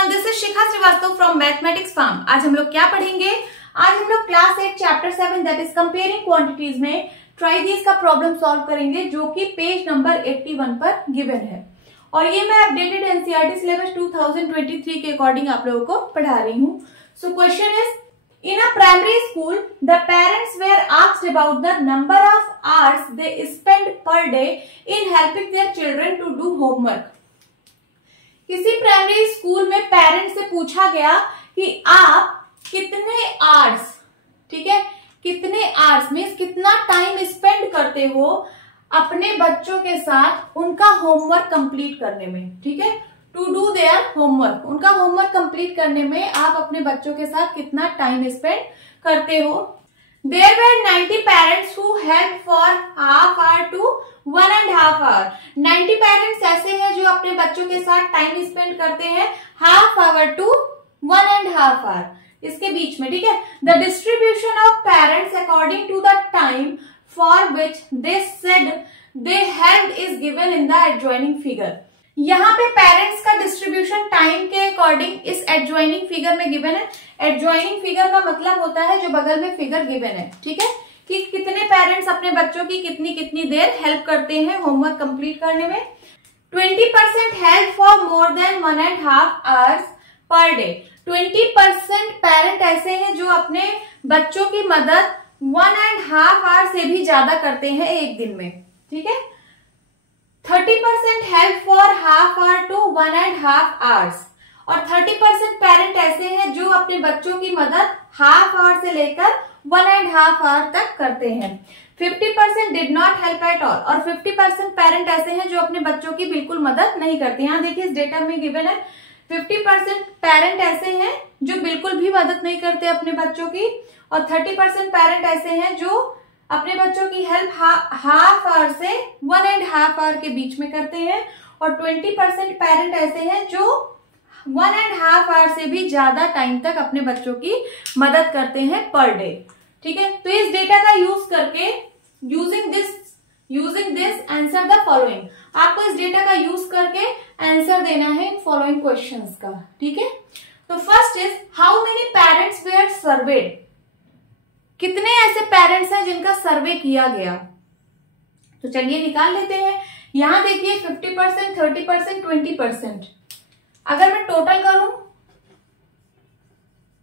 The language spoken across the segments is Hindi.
Everyone, this is Shikha Srivastava from mathematics farm. आज हम लोग क्या पढ़ेंगे? आज हम लोग class 8 chapter 7 that is comparing quantities में ट्राई दिस का प्रॉब्लम सॉल्व करेंगे, जो कि पेज नंबर 81 पर गिवन है। और ये मैं अपडेटेड एनसीईआरटी सिलेबस 2023 के अकॉर्डिंग आप लोगों को पढ़ा रही हूँ। So question is, in a primary school, the parents were asked about the number of hours they spend per day in helping their children to do homework. किसी प्राइमरी स्कूल में पेरेंट्स से पूछा गया कि आप कितने आवर्स, ठीक है, कितने आवर्स में कितना टाइम स्पेंड करते हो अपने बच्चों के साथ उनका होमवर्क कंप्लीट करने में, ठीक है, टू डू देयर होमवर्क, उनका होमवर्क कंप्लीट करने में आप अपने बच्चों के साथ कितना टाइम स्पेंड करते हो। There were 90 parents who helped for half hour to 1.5 hour. 90 parents ऐसे हैं जो अपने बच्चों के साथ टाइम स्पेंड करते हैं हाफ आवर टू 1.5 hour, इसके बीच में, ठीक है। The distribution of parents according to the time for which they said they helped is given in the adjoining figure. यहाँ पे पेरेंट्स का डिस्ट्रीब्यूशन टाइम के अकॉर्डिंग इस एडजॉइनिंग फिगर में गिवन है। एडजॉइनिंग फिगर का मतलब होता है जो बगल में फिगर गिवन है, ठीक है, कि कितने पेरेंट्स अपने बच्चों की कितनी कितनी देर हेल्प करते हैं होमवर्क कंप्लीट करने में। 20% help for more than 1.5 hours per day. 20% parent ऐसे हैं जो अपने बच्चों की मदद 1.5 hour से भी ज्यादा करते हैं एक दिन में, ठीक है। 30% help for half hour to 1.5 hours और 30% पेरेंट ऐसे हैं जो अपने बच्चों की मदद हाफ आवर से लेकर 1.5 hour तक करते हैं। 50% did not help at all और 50% पेरेंट ऐसे हैं जो अपने बच्चों की बिल्कुल मदद नहीं करते। यहाँ देखिए इस डेटा में गिवन है 50% पेरेंट ऐसे हैं जो बिल्कुल भी मदद नहीं करते अपने बच्चों की और 30% पेरेंट ऐसे हैं जो अपने बच्चों की हेल्प हाफ आवर से 1.5 hour के बीच में करते हैं और 20% पेरेंट ऐसे हैं जो 1.5 hour से भी ज्यादा टाइम तक अपने बच्चों की मदद करते हैं पर डे, ठीक है। तो इस डेटा का यूज करके using this answer the following, आपको इस डेटा का यूज करके आंसर देना है इन फॉलोइंग क्वेश्चंस का, ठीक है। तो first is, how many parents were served, कितने ऐसे पेरेंट्स हैं जिनका सर्वे किया गया। तो चलिए निकाल लेते हैं। यहां देखिए 50%, 30%, 20%। अगर मैं टोटल करूं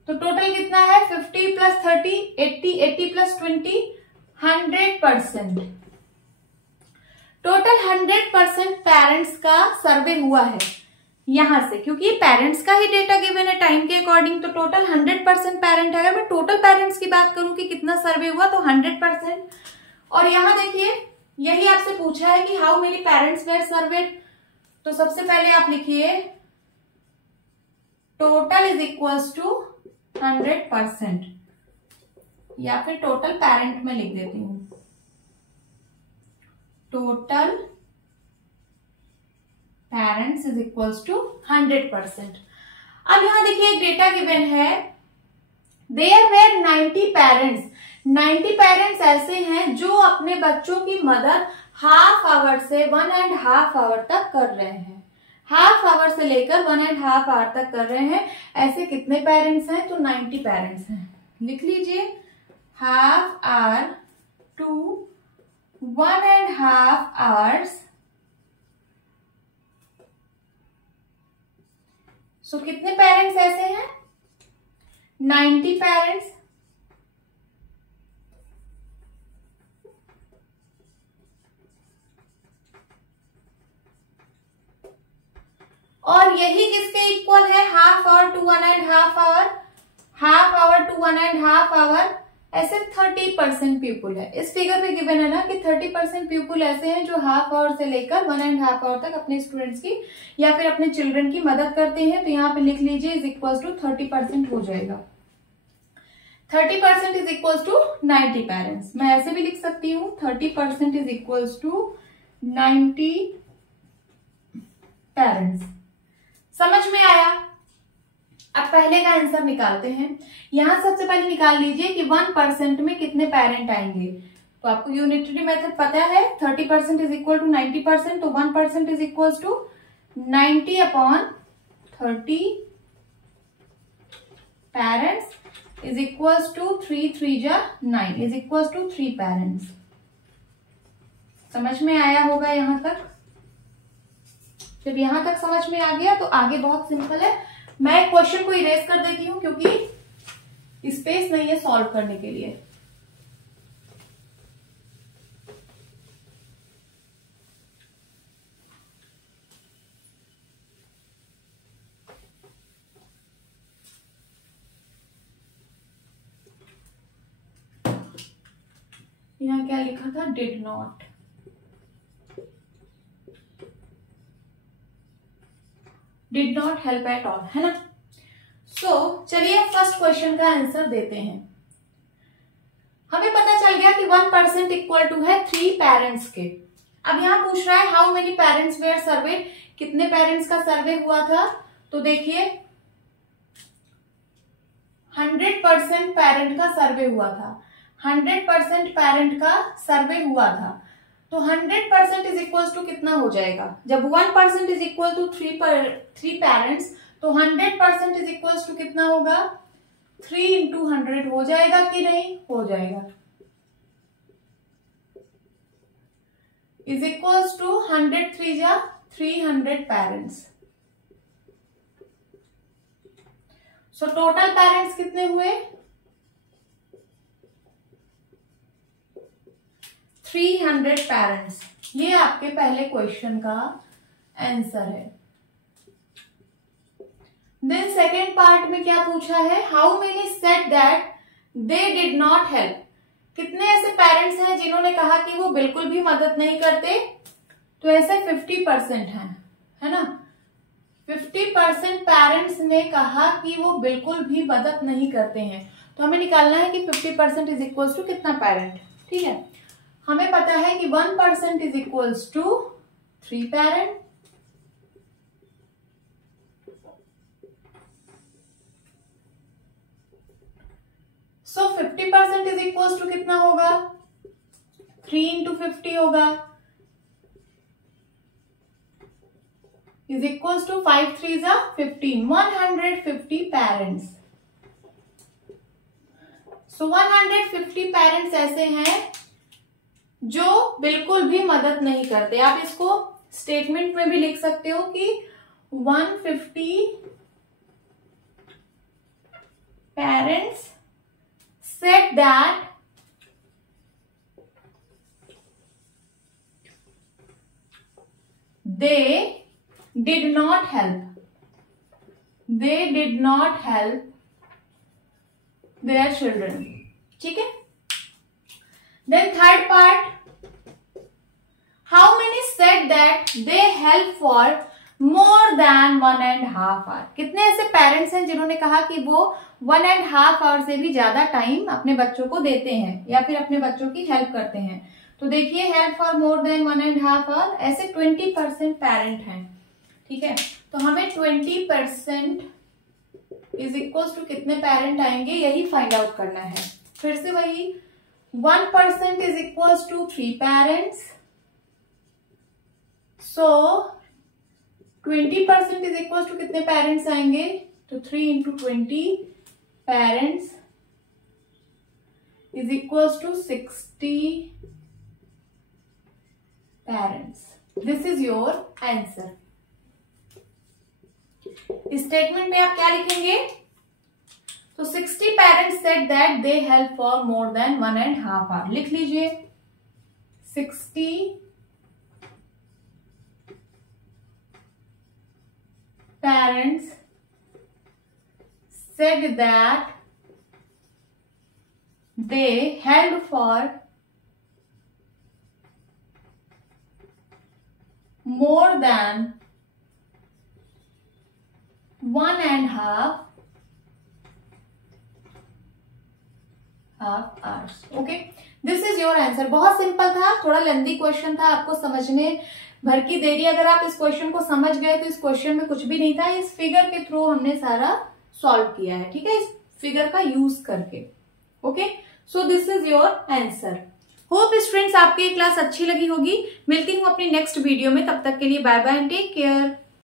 तो टोटल कितना है? 50 + 30 80, 80 + 20 100%। टोटल 100% पेरेंट्स का सर्वे हुआ है यहां से, क्योंकि पेरेंट्स का ही डेटा गिवन है टाइम के अकॉर्डिंग, तो टोटल 100% पेरेंट है। अगर मैं टोटल पेरेंट्स की बात करूं कि कितना सर्वे हुआ तो 100%। और यहां देखिए यही आपसे पूछा है कि how many parents were served, तो सबसे पहले आप लिखिए टोटल इज इक्वल्स टू 100%, या फिर टोटल पेरेंट में लिख देती हूं, total parents is equals to 100%। अब यहां देखिए एक डेटा गिवन है, देयर वेर 90 पेरेंट्स। 90 पेरेंट्स ऐसे हैं जो अपने बच्चों की मदद हाफ आवर से 1.5 hour तक कर रहे हैं, हाफ आवर से लेकर 1.5 hour तक कर रहे हैं। ऐसे कितने पेरेंट्स हैं? तो 90 पेरेंट्स हैं। लिख लीजिए हाफ आवर टू 1.5 hours। सो कितने पेरेंट्स ऐसे हैं? 90 पेरेंट्स। और यही किसके इक्वल है? Half hour to 1.5 hour, half hour to 1.5 hour। ऐसे 30% पीपुल है। इस फिगर में गिवन है ना कि 30% पीपुल ऐसे हैं जो हाफ आवर से लेकर 1.5 hour तक अपने स्टूडेंट्स की या फिर अपने चिल्ड्रन की मदद करते हैं। तो यहाँ पे लिख लीजिए इज इक्वल्स टू 30% हो जाएगा। 30% इज इक्वल्स टू 90 पेरेंट्स। मैं ऐसे भी लिख सकती हूँ 30% इज इक्वल्स टू 90 पेरेंट्स। समझ में आया? अब पहले का आंसर निकालते हैं। यहां सबसे पहले निकाल लीजिए कि 1% में कितने पेरेंट आएंगे। तो आपको यूनिटरी मेथड पता है, 30% इज इक्वल टू 90%, तो 1% is equal to 90/30 parents is equals to 3 3 जा 9 इज इक्वल्स टू 3 पेरेंट्स। समझ में आया होगा यहां तक? जब यहां तक समझ में आ गया तो आगे बहुत सिंपल है। मैं क्वेश्चन को इरेज कर देती हूं क्योंकि स्पेस नहीं है सॉल्व करने के लिए। यहां क्या लिखा था? Did not. Did not help at all, है ना? चलिए फर्स्ट क्वेश्चन का आंसर देते हैं। हमें पता चल गया कि 1% इक्वल टू है 3 पेरेंट्स के। अब यहां पूछ रहा है हाउ मेनी पेरेंट्स वेयर सर्वे, कितने पेरेंट्स का सर्वे हुआ था? तो देखिए 100% पेरेंट का सर्वे हुआ था। 100% पेरेंट का सर्वे हुआ था तो 100% इज इक्वल टू कितना हो जाएगा? जब 1% इज इक्वल टू 3 पेरेंट्स तो 100% इज इक्वल टू कितना होगा? 3 इंटू 100 हो जाएगा कि नहीं? हो जाएगा। इज इक्वल टू 100 3 जा 300 पेरेंट्स। सो टोटल पेरेंट्स कितने हुए? 300 पेरेंट्स। ये आपके पहले क्वेश्चन का आंसर है। देन सेकेंड पार्ट में क्या पूछा है? How many said that they did not help. कितने ऐसे पेरेंट्स हैं जिन्होंने कहा कि वो बिल्कुल भी मदद नहीं करते? तो ऐसे 50% हैं, है ना? 50% पेरेंट्स ने कहा कि वो बिल्कुल भी मदद नहीं करते हैं। तो हमें निकालना है कि 50% इज इक्वल टू कितना पेरेंट। ठीक है, हमें पता है कि 1% is equals to 3 parent. So 50% is equals to कितना होगा? 3 इंटू 50 होगा इज इक्वल्स टू 5 3 जा 15, 150 पेरेंट्स। सो 150 पेरेंट्स ऐसे हैं जो बिल्कुल भी मदद नहीं करते। आप इसको स्टेटमेंट में भी लिख सकते हो कि 150 parents said that they did not help. They did not help their children. ठीक है? Then third part, how many said that they help for more than 1.5 hour? कितने ऐसे पेरेंट्स हैं जिन्होंने कहा कि वो 1.5 आवर से भी ज्यादा टाइम अपने बच्चों को देते हैं या फिर अपने बच्चों की हेल्प करते हैं? तो देखिए help for more than 1.5 hour, ऐसे 20% पेरेंट हैं। ठीक है, तो हमें 20% इज इक्वल टू कितने पेरेंट आएंगे यही फाइंड आउट करना है। फिर से वही 1% is equal to 3 parents. So 20% is equal to कितने पेरेंट्स आएंगे? तो 3 into 20 parents is equal to 60 parents. This is your answer. Statement में आप क्या लिखेंगे? तो 60 parents said that they help for more than 1.5 hour. लिख लीजिए 60 parents said that they held for more than 1.5 hours. Okay, this is your answer. बहुत सिंपल था, थोड़ा लेंथी क्वेश्चन था, आपको समझने भर की देरी। अगर आप इस क्वेश्चन को समझ गए तो इस क्वेश्चन में कुछ भी नहीं था। इस फिगर के थ्रू हमने सारा सॉल्व किया है। ठीक है, इस फिगर का यूज करके। Okay, so this is your answer. Hope students आपकी क्लास अच्छी लगी होगी। मिलती हूँ अपनी नेक्स्ट वीडियो में, तब तक के लिए bye bye and take care.